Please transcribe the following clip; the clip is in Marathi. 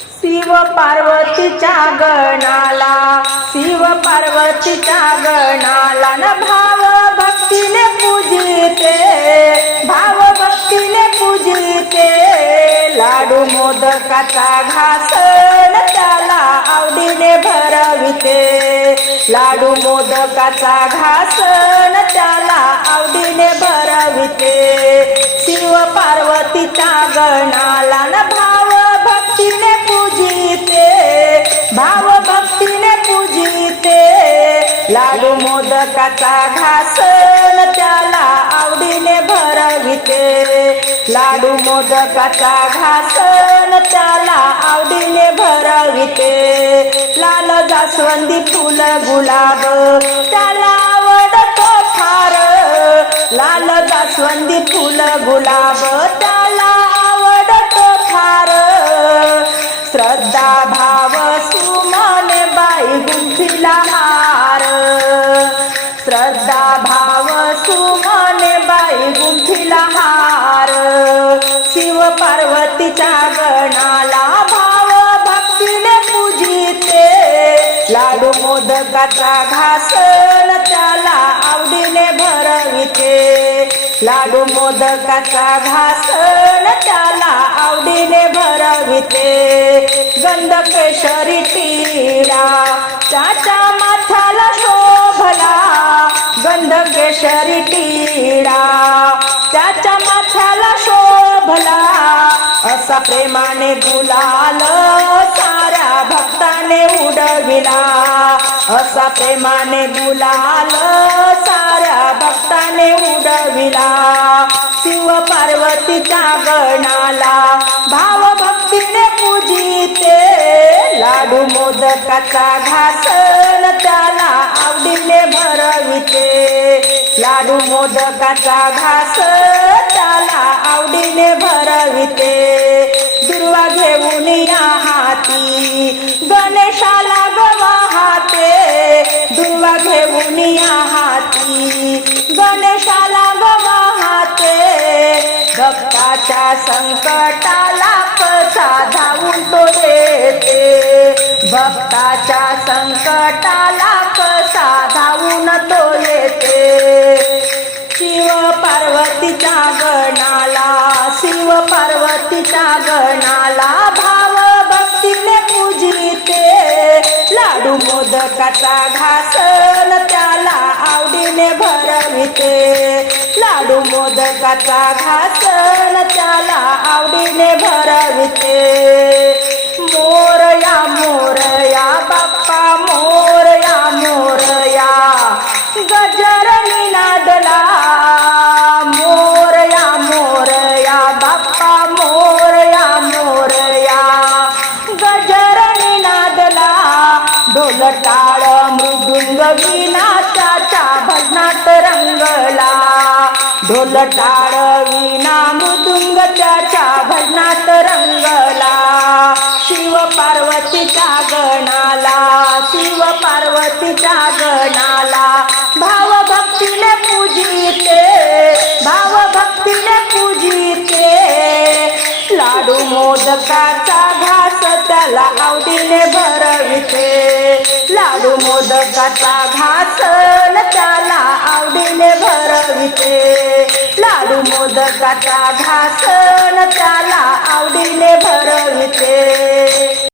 शिव पार्वतीच्या गणाला शिव पार्वतीच्या गणाला न भाव भक्तीने पूजिते भाव भक्तीने पूजिते. लाडू मोदकाचा घासन त्याला आवडीने भरविते. लाडू मोदकाचा घासन त्याला आवडीने भरविते. शिव पार्वतीच्या गणाला न भाव लाडू मोदकाचा घासन त्याला आवडीने भरविते. लाडू मोदकाचा घासन त्याला आवडीने भरविते. लाल जास्वंदी फुल गुलाब त्याला आवडतो फार. लाल जास्वंदी फुल गुलाब त्याला आवडतो फार. श्रद्धा भाव सुमने बाई गुंफीला तुमच्या गणाला भाव भक्तीने पूजिते. लाडू मोदकाचा घासन त्याला आवडीने भरविते. लाडू मोदकाचा घासन त्याला आवडीने भरविते. गंध केशरी टिळा त्याच्या माथ्याला शोभला. गंध केशरी टिळा त्याच्या प्रेमाने गुलाल साऱ्या भक्ताने उडविला. असा प्रेमाने गुलाल साऱ्या भक्ताने उडविला. शिव पार्वतीच्या गणाला भाव भक्तीने पूजिते. लाडू मोदकाचा घासन त्याला आवडीने भरविते. लाडू मोदकाचा घासन त्याला आवडीने भरविते. दुर्वा घेऊन या हाती गणेशाला गवा हाते दुर्वा घेऊन या हाती गणेशाला गवाहाते. भक्ताच्या संकटाला कसा धावून तो येते भक्ताच्या संकटाला कसा धावून तो येते शिव पार्वतीच्या गणाला शिव पार्वतीच्या गणाला भाव भक्तीने पूजिते. लाडू मोदकाचा घासन त्याला आवडीने भरविते. लाडू मोदकाचा घासन त्याला आवडीने भरविते. मोरया मोरया ढोल टाळ मृदुंग विनाशाच्या भजनात रंगला. ढोल टाळ विना मृदुंग त्याच्या भजनात रंगला. शिव पार्वतीच्या गणाला शिव पार्वतीच्या गणाला. भाव भक्तीने पूजिते भाव भक्तीने पूजिते. लाडू मोदकाचा घास त्याला आवडीने भरविते. लाडू मोदकाचा घास त्याला आवडीने भरविते. लाडू मोदकाचा घास त्याला आवडीने भरविते.